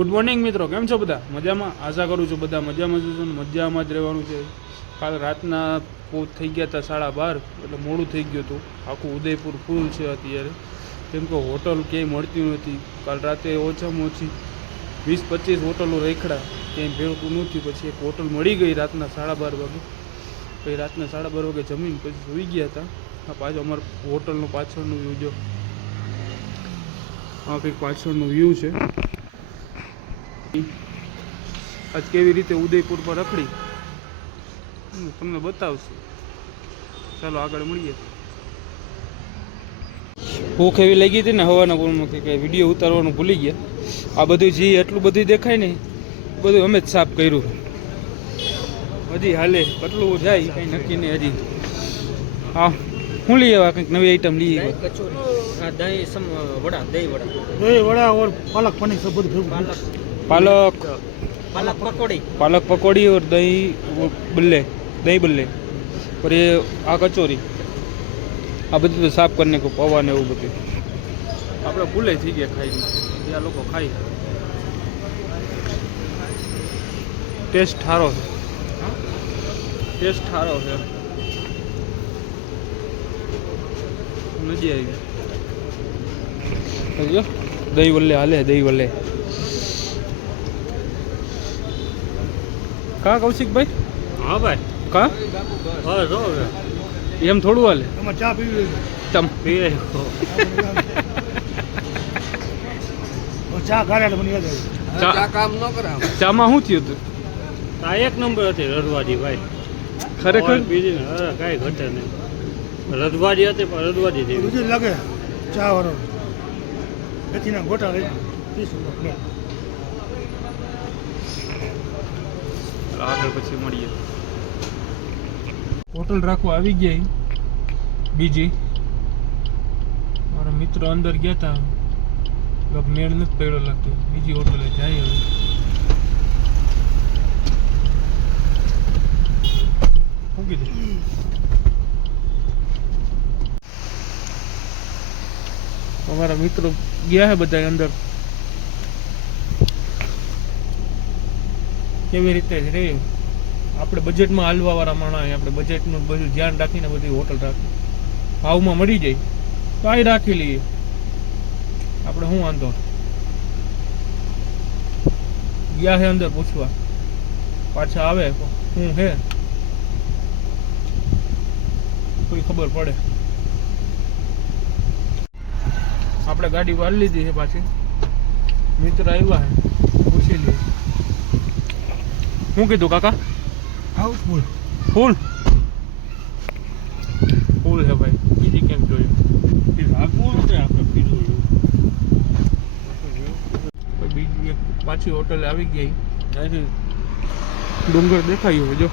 Good morning મિત્રો, કેમ છો બધા? મજામાં? આશા કરું છું બધા મજામાં છો ને મજામાં જ રહેવાનું છે. કાલ રાતના થઈ ગયા હતા 12:30, એટલે મોડું થઈ ગયું હતું. આખું ઉદયપુર ફૂલ છે અત્યારે, કેમ કે હોટલ ક્યાંય મળતી નથી. કાલ રાતે ઓછામાં ઓછી 20-25 હોટલો રેખડા, ક્યાંય ભેળતું નથી. પછી એક હોટલ મળી ગઈ રાતના 12:30 વાગે. પછી રાતના 12:30 વાગે જમીન પછી સુઈ ગયા હતા. આ પાછો અમારે હોટલનો પાછળનો વ્યૂ જો, આ કંઈક પાછળનો વ્યૂ છે. આજ કેવી રીતે ઉદયપુર પર રખડી તમને બતાવશું. ચાલો આગળ મળીએ. ભૂખ એવી લાગી હતી ને હવાના પૂરમાં કે વિડીયો ઉતારવાનું ભૂલી ગયા. આ બધું જે એટલું બધું દેખાય ને બધું અમે જ સાફ કર્યું. હજી હાલે કેટલું જાય કંઈ નક્કી નહીં હજી. હા, શું લઈ આવ્યા? કંઈક નવી આઈટમ લઈ આવ્યા. दही वड़ा, दही और पालक पनीर सब पालक पालक पकौड़ी, पालक पकौड़ी और दही बल्ले, दही बल्ले और ये आ कचौरी. આ બધું તો સાફ કરીને કો પૌવા ને એવું બધું આપણે ભૂલે થઈ ગયા ખાઈને. ત્યાં લોકો ખાઈ ટેસ્ટ સારો છે, ટેસ્ટ સારો છે. મજા આવી. દહીં વલ્લે હાલે, દહીં વલ્લે. કા કૌશિકભાઈ? हाँ भाई, કા और रो એમ થોડું હાલે. चा पी ચમ पी रहे हो चा गाड़े बनी चा काम न करा ચામાં શું થયું હતું? આ એક નંબર હતી રજવાડી ભાઈ, ખરેખર બીજી ને અરે કાંઈ ઘટે નહીં. રજવાડી હતી પણ રજવાડી થઈ બીજું લાગે ચા વાળો એથીના ગોટા લઈ 30 આગળ પછી મળીએ. હોટલ રાખવા આવી ગયા બીજી. મારા મિત્રો અંદર ગયા હતા, મેળ નથી પડ્યો લાગતો. બીજી હોટલે જાય હવે. શું કીધું? અમારા મિત્રો ગયા છે બધા અંદર. કેવી રીતે જ રહે. આપણે બજેટમાં હાલવા વાળા માણસ, આપણે બજેટનું બધું ધ્યાન રાખીને બધી હોટલ રાખી ભાવમાં મળી જાય તો આ રાખી લઈએ. આપણે શું વાંધો. ગયા છે અંદર પૂછવા, પાછા આવે શું હે કોઈ ખબર પડે. આપણે ગાડી વાળી લીધી છે પાછી. મિત્ર આવ્યા છે, પૂછી લઈએ. શું કીધું કાકા? હાઉસફુલ ફૂલ ફૂલ છે ભાઈ. બીજી કેમ જોયું? બીજી એક પાછી હોટલ આવી ગઈ. ડુંગર દેખાયું જો.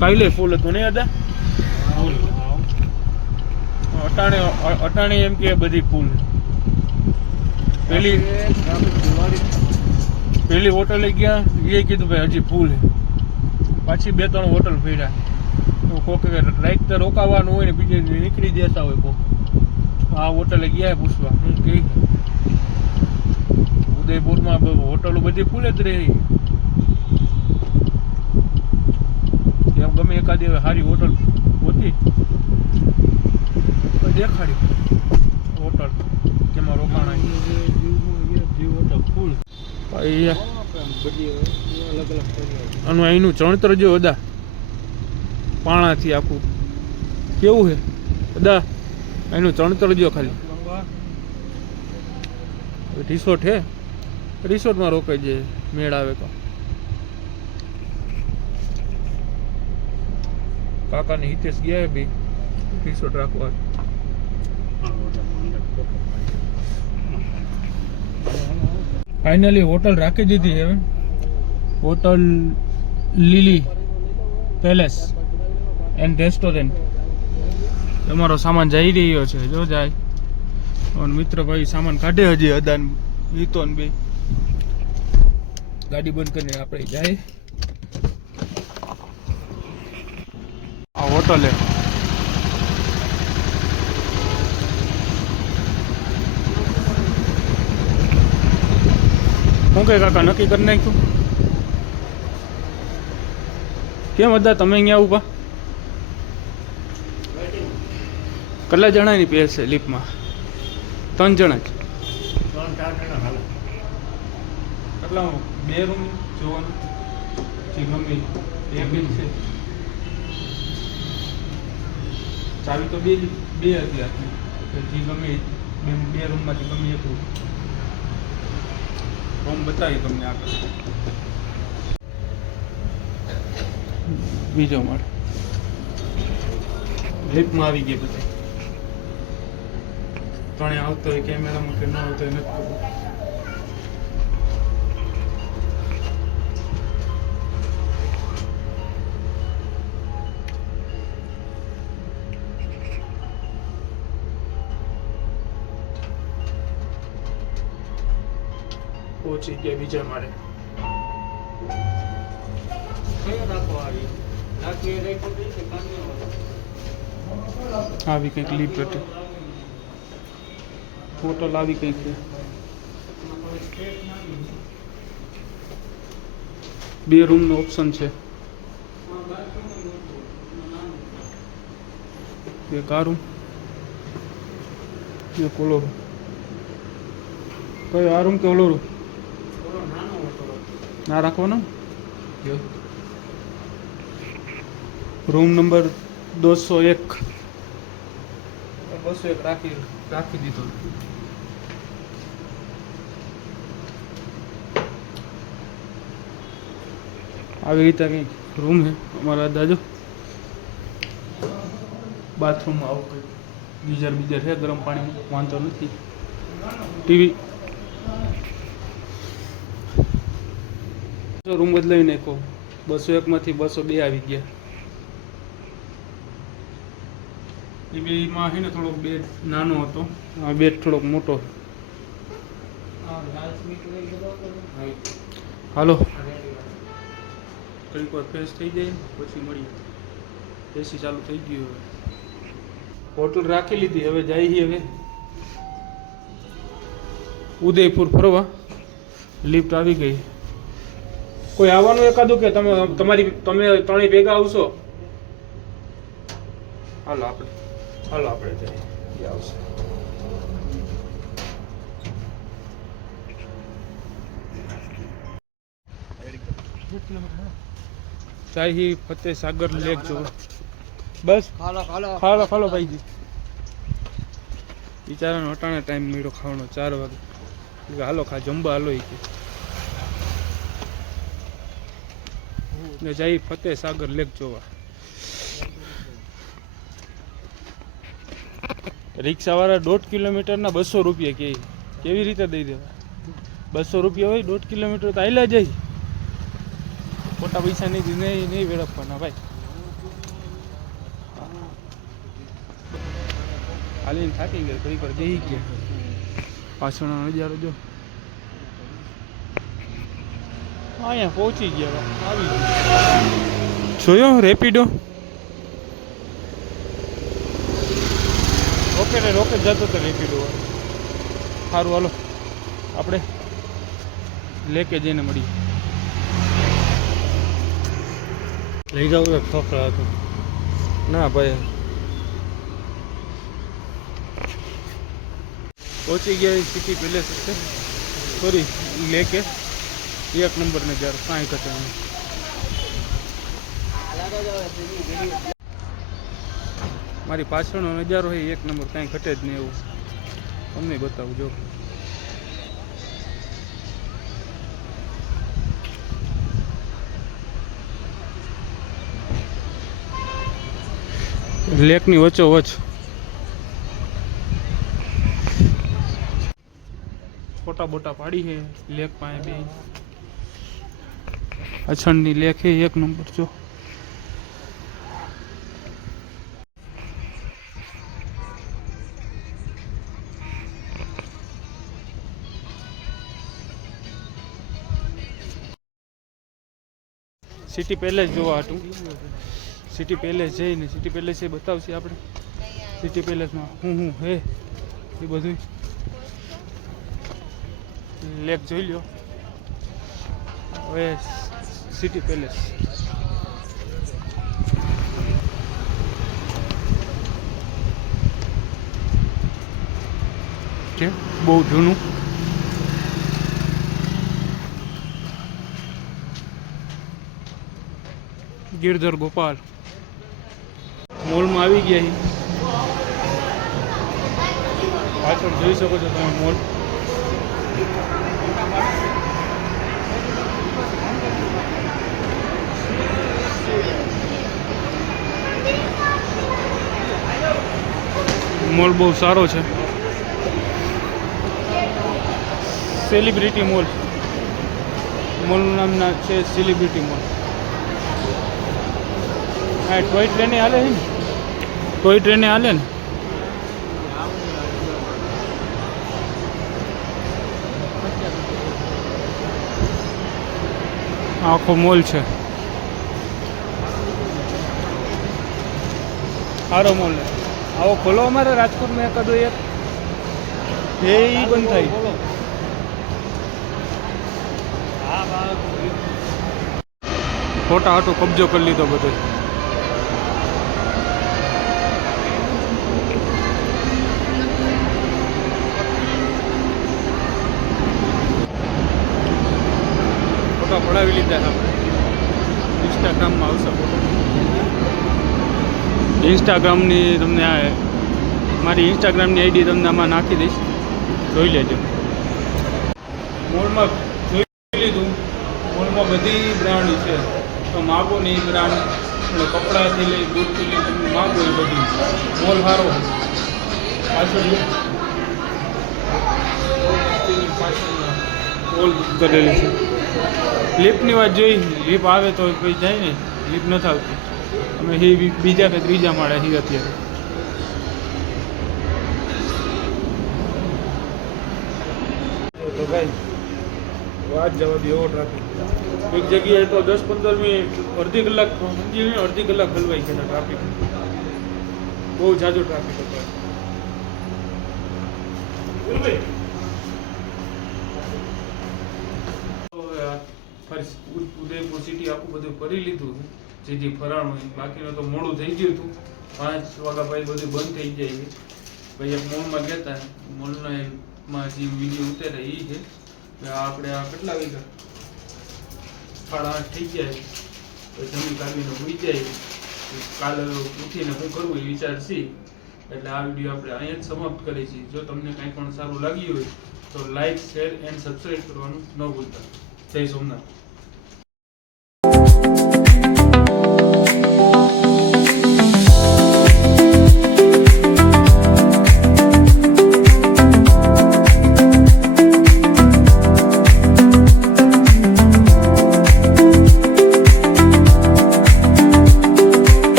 કાલે ફૂલ હતું ને દાદા? અટાણે એમ કે બધી ફૂલ. પેલી હોટલે ગયા, એ કીધું ભાઈ હજી ફૂલ છે. પાછી 2-3 હોટલ ફર્યા. કોક રાઈટ તો રોકાવાનું હોય ને બીજે નીકળી જતા હોય કોક. આ હોટલે ગયા પૂછવા હું કે ઉદયપુરમાં હોટલો બધી ફૂલ જ રહી. એમ ગમે એકાદી સારી હોટલ હોતી તો દેખાડી હોટલ કેમાં રોકાણ. ફૂલ આનું અહીંનું ચણતર જો અદા પાણાથી આખું કેવું છે અદા. અહીંનું ચણતર જો ખાલી. રિસોર્ટ હે, રિસોર્ટમાં રોકાઈ જાય મેળ આવે તો. કાકાને હિતેશ ગયા બી રિસોર્ટ રાખવા. ફાઇનલી હોટલ રાખી દીધી હવે. Hotel lily palace and restaurant. તમારો સામાન જઈ રહ્યો છે, જો જાય. અને મિત્ર ભાઈ સામાન કાઢે હજી અદાન હિતોન બે. ગાડી બંધ કરીને આપણે જાય. આ હોટલ હે શું કહે કાકા, નક્કી કરી નાખ્યું? કેમ હતા તમે અહીંયા ઊભા? કેટલા જણાની પેર છે લિફ્ટમાં? 3 જણા જ. 3-4 જણા હાલે. કેટલા 2 રૂમ જોવાનું? જી ગમે એક જ છે. ચાવી તો બે હતી આપની. જી ગમે 2 રૂમમાંથી ગમે એક રૂમ બતાવી તમને આગળ. બીજો માળ. લિફ્ટમાં આવી ગયા બધા. ત્રણે આવતો હોય કેમેરામાં કે ન આવતો હોય નથી ખબર. પહોંચી ગયા બીજા માળે. કયો નાખો આવી? નાખી એ રાખ્યો તો કે કામ્યો આવી કંઈક લિફ્ટ હતી. હોટલ આવી કંઈક છે. 2 રૂમનો ઓપ્શન છે. એક આ રૂમ, એક ઓલો રૂમ. કયો આ રૂમ કે ઓલો રૂમ? ના રાખવાનો. Room number 201. 201 રાખી દીધો. આવી રીતે કંઈક રૂમ છે અમારા દાદો. બાથરૂમમાં આવું કંઈક ગીઝર છે ગરમ પાણી, વાંધો નથી. ટીવી. રૂમ બદલાવી નાખો. 201 માંથી 202 આવી ગયા. એ બેમાં છે ને થોડોક બેડ નાનો હતો, આ બેડ થોડોક મોટો. હાલો થોડીક વાર ફ્રેશ થઈ જાય પછી મળીએ. એસી ચાલુ થઈ ગયું. હવે હોટલ રાખી લીધી. હવે જઈએ હવે ઉદયપુર ફરવા. લિફ્ટ આવી ગઈ. કોઈ આવવાનું એકાદું કે તમે ત્રણેય ભેગા આવશો? હાલો આપણે જઈએ. આવશે શાહી ફતેહ સાગર લેક જો. બસ ખાલો ભાઈજી. બિચારાનો અટાણે ટાઈમ મળ્યો ખાવાનો 4 વાગે. હાલો જમવા હાલો ને જઈ ફતેહ સાગર લેક જોવા. રિક્ષાવાળા 1.5 કિલોમીટરના 200 રૂપિયા કે કેવી રીતે દઈ દેવા? 200 રૂપિયા હોય 1.5 કિલોમીટર તો આયલા જાય. ખોટા પૈસા નહીં વેડપવાના ભાઈ. હાલીને થાકી ગયા, ઘડી પર જઈ ગયા. પાછળનો નજારો જો. અહીંયા પહોંચી ગયા. આવી ગયા. જોયો રેપિડો? રોકેટ જતો હતો રેપિડો. સારું હાલો આપણે લેકે જઈને મળીએ. લઈ જાવ એક છોકરા હતો. ના ભાઈ પહોંચી ગયા સિટી પેલેસ છે. સોરી લેકે 1 નંબર ને જ્યારે કાંઈ ઘટે નહીં. મારી પાછળનો નજારો હોય 1 નંબર, કાંઈ ઘટે જ નહીં. એવું તમને બતાવું જો. લેકની વચ્ચોવચ્ચ ફોટા બોટા પાડી છે લેક પાસે બે. અછણની લેક છે 1 નંબર જો. સિટી પેલેસ જોવા હતું. સિટી પેલેસ જઈને સિટી પેલેસ એ બતાવશે આપણે. સિટી પેલેસમાં હું હે એ બધું લેક જોઈ લ્યો. હવે સિટી પેલેસ છે, બહુ જૂનું. ગિરધર ગોપાલ મોલમાં આવી ગયા છીએ. પાછળ જોઈ શકો છો તમે મોલ. મોલ બહુ સારો છે. સેલિબ્રિટી મોલ, મોલનું નામ છે સેલિબ્રિટી મોલ. હા, ટોય ટ્રેને હાલે છે ને, ટોય ટ્રેને હાલે ને. આખો મોલ છે, સારો મોલ. આવો ખોલો અમારે રાજકોટમાં એકાદો એક, એ બંધ થાય. ખોટા હાટો કબજો કરી લીધો બધો. ફોટા પડાવી લીધા આપણે. ઇન્સ્ટાગ્રામમાં આવશે ફોટો. ઇન્સ્ટાગ્રામની તમને મારી ઇન્સ્ટાગ્રામની આઈડી તમને આમાં નાખી દઈશ, જોઈ લેજો. મોલમાં જોઈ લીધું, મોલમાં બધી બ્રાન્ડ છે, તો માગો ને એ બ્રાન્ડ. કપડાથી લઈ બૂટથી લઈ તમને માગો એ બધી. મોલ સારો પાછળ મોલ કરેલી છે. લિફ્ટની વાત જોઈ, લિફ્ટ આવે તો પછી જાય ને, લિફ્ટ નથી આવતી. અમે એ બીજા કે ત્રીજા માળે છીએ અત્યારે. તો ભાઈ વાત જવા દે, એવો ટ્રાફિક. એક જગ્યાએ તો 10-15 મિનિટ, અડધી કલાક સમજીને અડધી કલાક હલવાઈ ગયા ટ્રાફિક. બહુ જાજો ટ્રાફિક હતો. ઉદયપુર સિટી આખું બધું ફરી લીધું, જે ફરાણું હોય. બાકીનું તો મોડું થઈ ગયું હતું. 5 વાગ્યા પછી બધું બંધ થઈ જાય છે. ભાઈ એક મોલમાં ગયા હતા, મોલમાં જે વિડીયો ઉતારે એ છે. આપણે આ કેટલા વાગ્યા 8:30 થઈ ગયા છે. જમી કાઢીને ઉડી જાય. કાલે ઉઠીને શું કરવું એ વિચાર છે. એટલે આ વિડીયો આપણે અહીંયા જ સમાપ્ત કરીએ છીએ. જો તમને કંઈ પણ સારું લાગ્યું હોય તો લાઈક, શેર એન્ડ સબસ્ક્રાઈબ કરવાનું ન ભૂલતા. જય સોમનાથ.